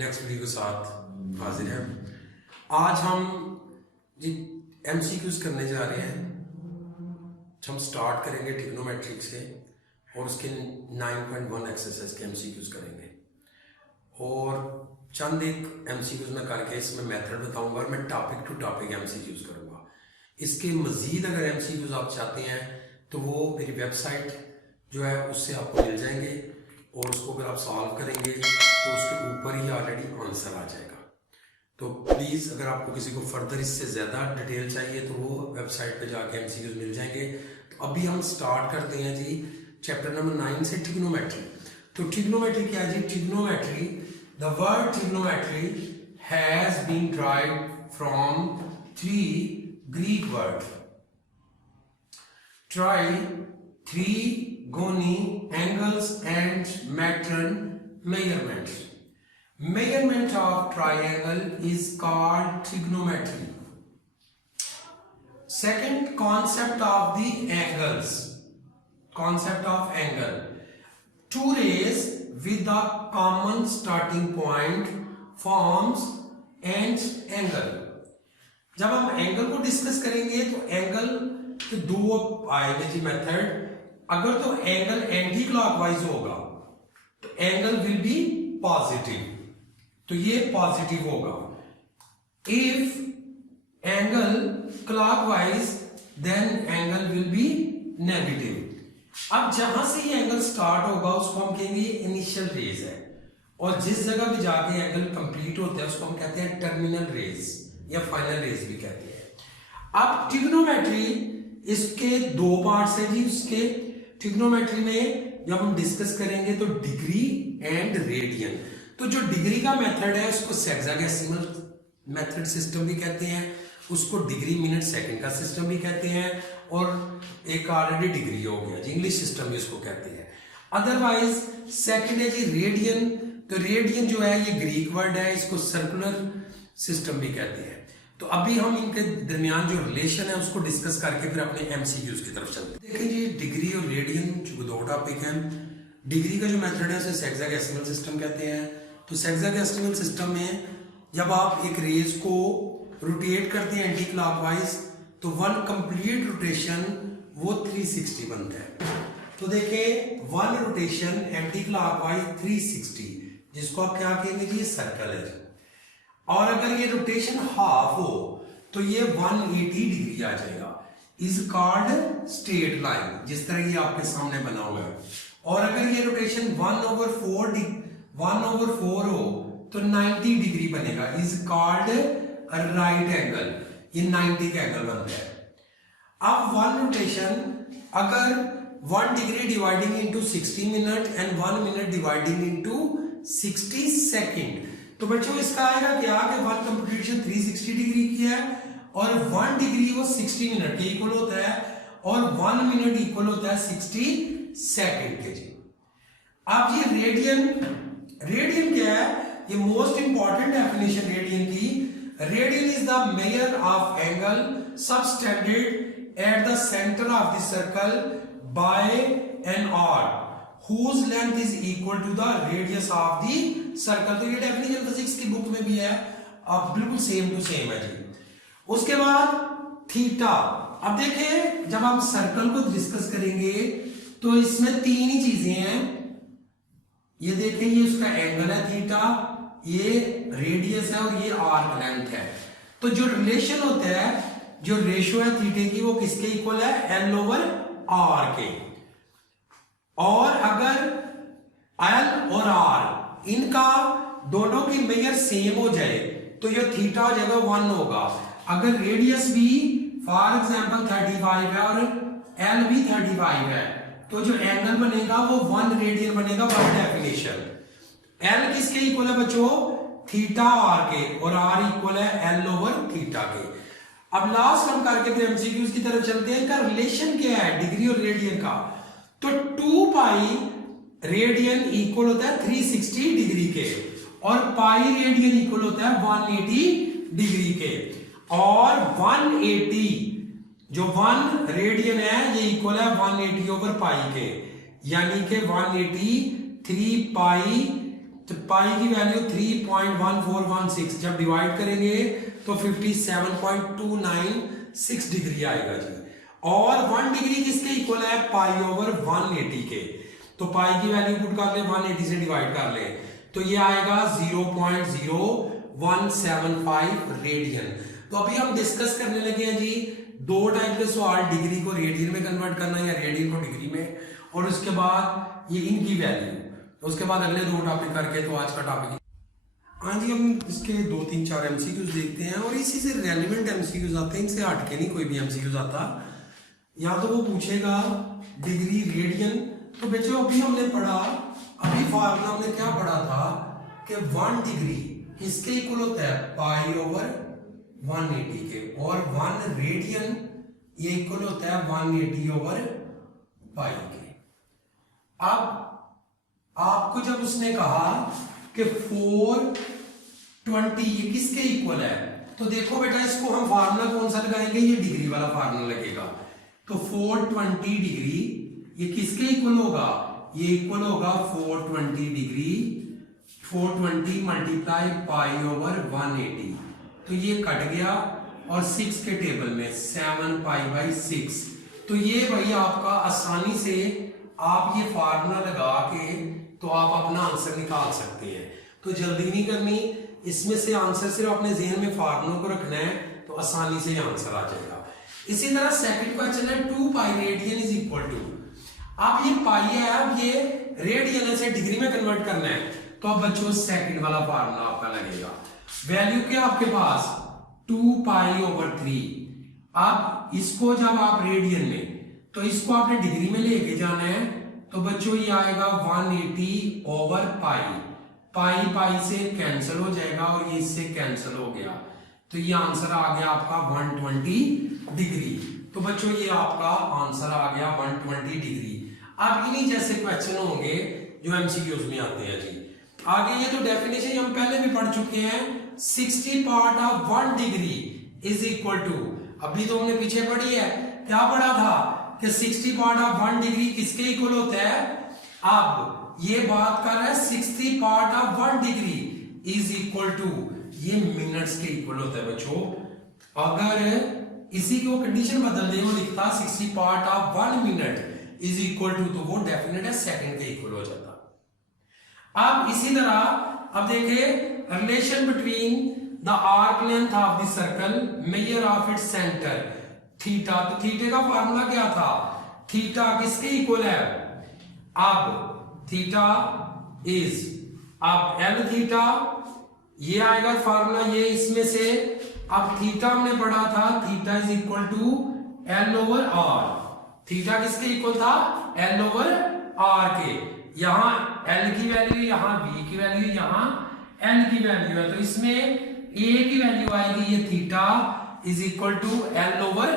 Next video के साथ हाजिर हैं। आज हम जी MCQs करने जा रहे हैं। हम स्टार्ट करेंगे ट्रिग्नोमेट्रिक से और उसके 9.1 एक्सरसाइज के MCQs करेंगे और चंद एक MCQs में करके इसमें मेथड बताऊंगा और मैं टॉपिक टू टॉपिक MCQs करूंगा। इसके मजीद अगर MCQs आप चाहते हैं तो वो मेरी वेबसाइट जो है उससे आपको मिल जाएंगे और उसको अगर आप सॉल्व करेंगे तो उसके ऊपर ही ऑलरेडी आंसर आ जाएगा। तो प्लीज़ अगर आपको किसी को फर्दर इससे ज़्यादा डिटेल चाहिए तो वो वेबसाइट पे जाके MCQs मिल जाएंगे। तो अभी हम स्टार्ट करते हैं जी चैप्टर नंबर 9 से ट्रिग्नोमेट्री। तो ट्रिग्नोमेट्री क्या है जी? Trigonometry, the word trigonometry has been derived from 3 Greek words: tri, three-gony, angles and matron, measurements. Measurement of triangle is called trigonometry. Second, concept of the angles. Concept of angle. Two rays with a common starting point forms an angle. जब हम angle को discuss करेंगे तो angle के दो आएंगे जी method. अगर तो एंगल एंटी क्लॉकवाइज होगा तो एंगल विल बी पॉजिटिव, तो ये पॉजिटिव होगा। If angle clockwise then angle will be negative. अब जहां से ये एंगल स्टार्ट होगा उसको हम कहेंगे इनिशियल रेज है और जिस जगह भी जाके एंगल कंप्लीट होता है उसको हम कहते हैं टर्मिनल रेज या फाइनल रेज भी कहते हैं। अब ट्रिग्नोमेट्री इसके दो पार्ट्स है जी। उसके ट्रिग्नोमेट्री में जब हम डिस्कस करेंगे तो डिग्री एंड रेडियन। तो जो डिग्री का मेथड है उसको सेक्साडेसिमल मेथड सिस्टम भी कहते हैं, उसको डिग्री मिनट सेकंड का सिस्टम भी कहते हैं और एक ऑलरेडी डिग्री हो गया जी इंग्लिश सिस्टम भी उसको कहते हैं। अदरवाइज सेकंड है जी रेडियन। तो रेडियन जो है ये ग्रीक वर्ड है, इसको सर्कुलर सिस्टम भी कहते हैं। तो अभी हम इनके दरमियान जो रिलेशन है उसको डिस्कस करके फिर अपने MCQs की तरफ चलते हैं। देखिए जी डिग्री और रेडियन जो दो टॉपिक हैं। डिग्री का जो मेथड है उसे सेक्साडेसिमल सिस्टम कहते हैं। तो सेक्साडेसिमल सिस्टम में जब आप एक रेज को रोटेट करते हैं एंटी क्लॉकवाइज तो वन कंप्लीट रोटेशन वो 360 बनता है। तो देखिए वन रोटेशन एंटी क्लॉकवाइज 360, जिसको आप क्या कहेंगे जी? ये सर्कल है। और अगर ये रोटेशन हाफ हो तो ये 180 डिग्री आ जाएगा, इज कॉल्ड स्ट्रेट लाइन, जिस तरह ये आपके सामने बना हुआ है। और अगर ये रोटेशन 1/4 हो तो 90 डिग्री बनेगा, इज कॉल्ड राइट एंगल। ये 90 का एंगल बनता है। अब वन रोटेशन अगर 1 degree dividing into 60 minute and 1 minute dividing into 60 second, तो बच्चों इसका आएगा क्या कि वन कंप्यूटेशन 360 डिग्री की है और 1 डिग्री वो 60 मिनट के इक्वल होता है और 1 मिनट इक्वल होता है 60 सेकंड के जी। अब ये रेडियन क्या है? ये मोस्ट इंपॉर्टेंट डेफिनेशन रेडियन की। Radian is the measure of angle subtended at the centre of the circle by an arc whose length is equal to the radius of the circle। तो ये definition physics की book में भी है, अब बिल्कुल same to same है जी। उसके बाद थीटा। अब देखें जब हम सर्कल को डिस्कस करेंगे तो इसमें 3 ही चीजें हैं। ये देखें ये उसका एंगल है थीटा, ये रेडियस है और ये आर्क लेंथ है। तो जो रिलेशन होता है, जो रेशियो है थीटे की, वो किसके इक्वल है? L/R के। और अगर L और R इनका दोनों की मेजर सेम हो जाए तो ये थीटा हो जाएगा 1 होगा। अगर रेडियस भी फॉर एग्जांपल 35 है और L भी 35 है तो जो एंगल बनेगा वो 1 रेडियन बनेगा। One definition. L किसके इक्वल है बच्चों? थीटा R के, और R इक्वल है L/थीटा के। अब लास्ट हम करके फिर MCQs की तरफ चलते हैं। इनका रिलेशन क्या है डिग्री और रेडियन का? तो 2 पाई रेडियन इक्वल होता है 360 डिग्री के और पाई रेडियन इक्वल होता है 180 डिग्री के। और 180 जो 1 रेडियन है ये इक्वल है 180/पाई के, यानी कि 180 3 पाई तो पाई की वैल्यू 3.1416 जब डिवाइड करेंगे तो 57.296 डिग्री आएगा जी। और 1 डिग्री किसके इक्वल है? पाई ओवर 180 के। तो पाई की वैल्यू पुट कर ले, 180 से डिवाइड कर ले, तो ये आएगा 0.0175 रेडियन। तो अभी हम डिस्कस करने लगे हैं जी दो टाइप के सवाल, डिग्री को रेडियन में कन्वर्ट करना या रेडियन को डिग्री में, और उसके बाद ये इनकी वैल्यू, उसके बाद अगले दो टॉपिक करके तो आज का टॉपिक। हाँ जी, हम इसके 2-3-4 एमसीक्यूज देखते हैं और इसी से रेलिवेंट एमसीक्यूज आते हैं, इनसे हट के नहीं कोई भी एमसीक्यूज आता। या तो वो पूछेगा डिग्री रेडियन, तो बच्चों अभी हमने पढ़ा, अभी फार्मूला हमने क्या पढ़ा था कि 1 डिग्री किसके इक्वल होता है? पाई ओवर 180 के, और 1 रेडियन ये इक्वल होता है 180 ओवर पाई के। अब आपको जब उसने कहा कि 420 ये किसके इक्वल है, तो देखो बेटा इसको हम फार्मूला कौन सा लगाएंगे? ये डिग्री वाला फार्मूला लगेगा। तो 420 डिग्री ये किसके इक्वल होगा? ये इक्वल होगा 420 डिग्री, 420 मल्टीप्लाई पाई ओवर 180, तो ये कट गया और 6 के टेबल में 7 पाई बाई 6। तो ये भाई आपका आसानी से आप ये फार्मूला लगा के तो आप अपना आंसर निकाल सकते हैं। तो जल्दी नहीं करनी, इसमें से आंसर सिर्फ अपने जहन में फार्मूलों को रखना है तो आसानी से ये आंसर आ जाएगा। इसी तरह सेकंड क्वेश्चन है 2 pi radian is equal to, अब ये पाई है, अब ये रेडियन से डिग्री में कन्वर्ट करना है, तो अब बच्चों सेकंड वाला फार्मूला आपका लगेगा। वैल्यू क्या आपके पास? 2 पाई ओवर 3। अब इसको जब आप रेडियन में, तो इसको आपने डिग्री में लेके जाना है, तो बच्चों ये आएगा 180 ओवर पाई, पाई पाई से कैंसिल हो जाएगा और ये इससे कैंसिल हो गया, तो ये आंसर आ गया आपका 120 डिग्री। तो बच्चों ये आपका आंसर आ गया 120 डिग्री। अब इन्हीं जैसे क्वेश्चन होंगे जो एमसीक्यूज में आते हैं जी। आगे ये तो डेफिनेशन हम पहले भी पढ़ चुके हैं, 60 part of 1 degree is equal to, अभी तो हमने पीछे पढ़ी है, क्या पढ़ा था कि 60 पार्ट ऑफ 1 डिग्री किसके इक्वल होता है? अब ये बात कर रहा है 60 part of 1 degree is equal to, ये मिनट्स के इक्वल होता है बच्चों। अगर इसी को कंडीशन बदल दे, वो लिखता 60 part of 1 minute is equal to, तो वो डेफिनेट है सेकंड के इक्वल हो जाता। अब इसी तरह अब देखिए relation between the arc length of the circle, measure of its centre theta. तो थीटा का फार्मूला क्या था? थीटा किसके इक्वल है? अब थीटा इज, अब एल थीटा ये आएगा फार्मूला, ये इसमें से अब थीटा हमने पढ़ा था, theta is equal to L over R. Theta किसके इक्वल था? एल ओवर आर के। यहां एल की वैल्यू, यहां बी की वैल्यू, यहां एल की वैल्यू है, तो इसमें ए की वैल्यू आएगी, ये theta is equal to L over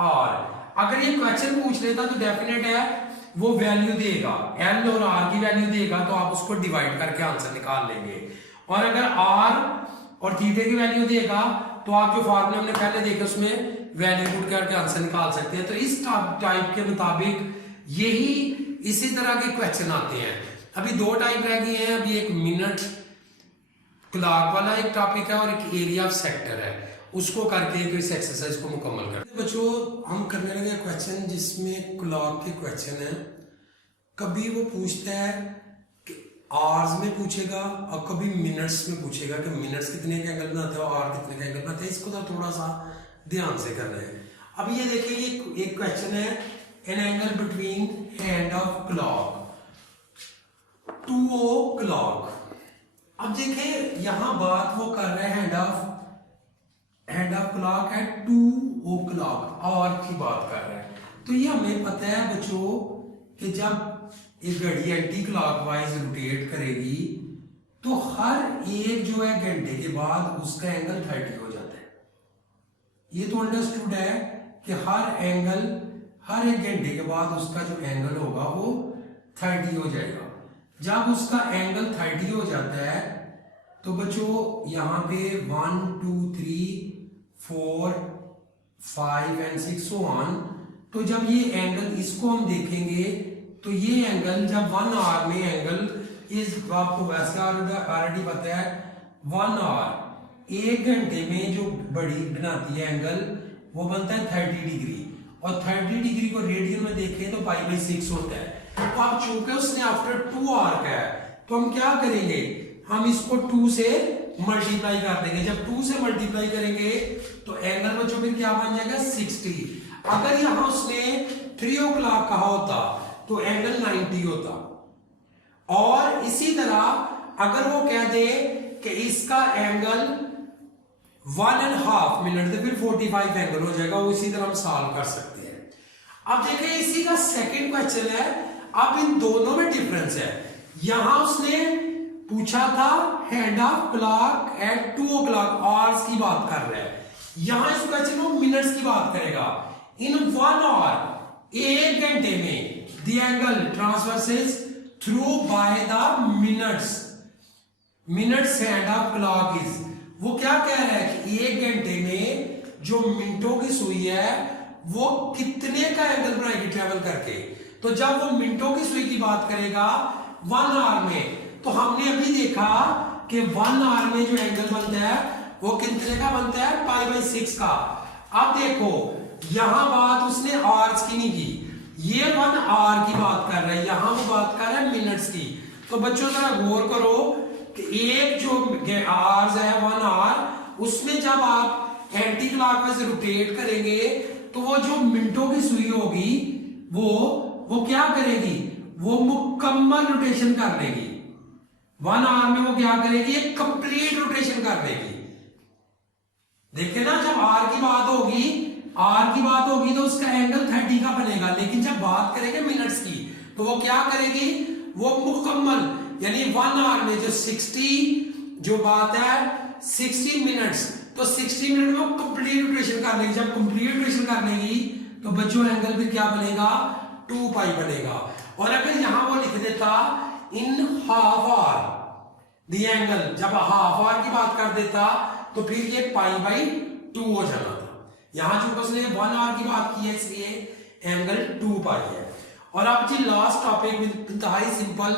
R. अगर ये क्वेश्चन पूछ लेता तो डेफिनेट है वो वैल्यू देगा, एल और आर की वैल्यू देगा, तो आप उसको डिवाइड करके आंसर निकाल लेंगे। और अगर आर और थीटा की वैल्यू देगा तो आप जो फार्मूला हमने पहले देखे उसमें वैल्यू पुट करके आंसर निकाल सकते हैं। तो इस टाइप के मुताबिक यही इसी तरह के क्वेश्चन आते हैं। अभी 2 टाइप रह गए हैं, अभी एक मिनट क्लॉक वाला एक टॉपिक है और एक एरिया ऑफ सेक्टर है, उसको करके इस एक्सरसाइज को मुकम्मल कर बच्चों। हम करने लगे क्वेश्चन जिसमें क्लॉक के क्वेश्चन है। कभी वो पूछता है कि आवर्स में पूछेगा और कभी मिनट्स में पूछेगा कि मिनट्स कितने के एंगल बनाते हैं और आवर कितने के एंगल बनाते हैं। इसको तो थोड़ा सा ध्यान से करना है। अब ये देखिए, ये एक क्वेश्चन है, an angle between hand of clock 2 o'clock। अब देखिए यहां बात वो कर रहे हैं हैंड ऑफ क्लॉक है 2 o'clock, और की बात कर रहे हैं। तो ये हमें पता है बच्चों कि जब एक घड़ी एंटी क्लॉकवाइज रोटेट करेगी तो हर एक जो है घंटे के बाद उसका एंगल 30 हो जाता है। ये तो अंडरस्टूड है कि हर एक घंटे के बाद उसका जो एंगल होगा वो 30 हो जाएगा। जब उसका एंगल 30 हो जाता है तो बच्चों यहां पे 1 2 3 4 5 एंड 6 so on, तो जब ये एंगल इसको हम देखेंगे तो ये एंगल जब 1 आवर में एंगल इस आपको वैसे ऑलरेडी पता है 1 आवर 1 घंटे में जो बड़ी बनाती है एंगल वो बनता है 30 डिग्री और 30 डिग्री को रेडियन में देखें तो पाई बाई 6 होता है। तो अब चूंकि उसने आफ्टर 2 आवर का है तो हम क्या करेंगे, हम इसको 2 से मल्टीप्लाई कर देंगे। जब 2 से मल्टीप्लाई करेंगे तो एंगल बच्चों फिर क्या बन जाएगा 60। अगर यहां उसने 3 o'clock कहा होता तो एंगल 90 होता। और इसी तरह अगर वो कह दे कि इसका एंगल 1.5 मिनट तो फिर 45 एंगल हो जाएगा। वो इसी तरह हम सॉल्व कर सकते हैं। अब देखिए इसी का सेकंड क्वेश्चन है। अब इन दोनों में डिफरेंस है। यहां उसने पूछा था hand of clock at 2 o'clock hours की बात कर रहा है, यहां इस क्वेश्चन में मिनट्स की बात करेगा। इन 1 आवर 1 घंटे में the angle transverses through by the minute's hand of clock is, वो क्या कह रहा है कि 1 घंटे में जो मिनटों की सुई है वो कितने का एंगल बनाएगी ट्रेवल करके। तो जब वो मिनटों की सुई की बात करेगा 1 आवर में, तो हमने अभी देखा कि 1 आवर में जो एंगल बनता है वो कितने का बनता है पाई बाई 6 का। अब देखो यहां बात उसने आवर्स की नहीं की, ये 1 आवर की बात कर रहा है, यहां वो बात कर रहा है मिनट्स की। तो बच्चों जरा गौर करो कि एक जो आवर्स है 1 आवर, उसमें जब आप एंटी क्लॉकवाइज रोटेट करेंगे तो वो जो मिनटों की सुई होगी वो क्या करेगी, वो मुकम्मल रोटेशन कर देगी। 1 आवर में वो क्या करेगी, एक कंप्लीट रोटेशन कर देगी। देखिए ना, जब आर की बात होगी तो उसका एंगल 30 का बनेगा, लेकिन जब बात करेंगे मिनट्स की तो वो क्या करेगी, वो मुकम्मल यानी 1 आवर में जो 60 जो बात है 60 मिनट्स, तो 60 मिनट में कंप्लीट रोटेशन कर लेगी। जब कंप्लीट रोटेशन कर लेगी तो बच्चों एंगल फिर क्या बनेगा 2 पाई बनेगा। और अगर यहां वो लिख देता in half hour the angle, जब हाफ आवर की बात कर देता तो फिर ये पाई बाई 2 हो जाना था। यहां चूंकि उसने 1 आवर की बात की है इसलिए एंगल 2 पाई है। और अब जी लास्ट टॉपिक इंतहाई simple,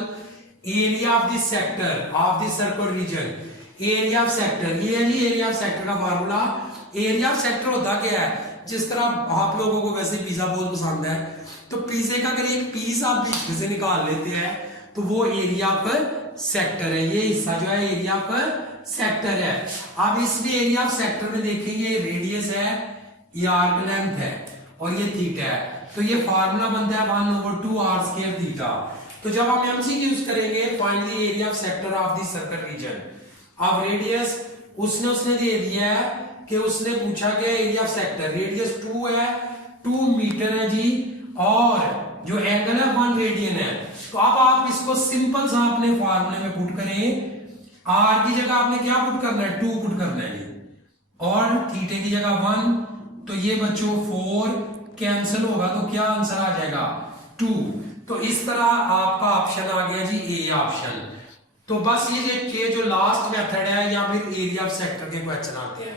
area of the sector of the circle region. Area of sector, ये है जी एरिया ऑफ सेक्टर का फार्मूला। एरिया ऑफ सेक्टर होता क्या है, जिस तरह आप लोगों को वैसे पिज्जा बहुत पसंद है, तो पिज्जे का अगर एक पीस आप बीच से निकाल लेते हैं तो वो एरिया पर सेक्टर है। ये हिस्सा जो है एरिया पर सेक्टर है। अब इसलिए एरिया ऑफ सेक्टर में देखेंगे रेडियस है, ये आर्क लेंथ है और ये थीटा है। तो ये फार्मूला बनता है 1/2 आर स्क्वायर थीटा। तो जब हम एमसीक्यू यूज करेंगे find the area of sector of the circle region. अब रेडियस उसने दे दिया है कि उसने पूछा कि एरिया ऑफ सेक्टर, रेडियस 2 है, 2 मीटर है जी, और जो एंगल है 1 रेडियन है। तो अब आप इसको सिंपल सा अपने फार्मूले में पुट करें। आर की जगह आपने क्या पुट करना है 2 पुट करना है जी, और थीटे की जगह 1। तो ये बच्चों 4 कैंसिल होगा तो क्या आंसर आ जाएगा 2। तो इस तरह आपका ऑप्शन आ गया जी ए ऑप्शन। तो बस ये जो लास्ट मेथड है या फिर एरिया ऑफ सेक्टर के क्वेश्चन आते हैं।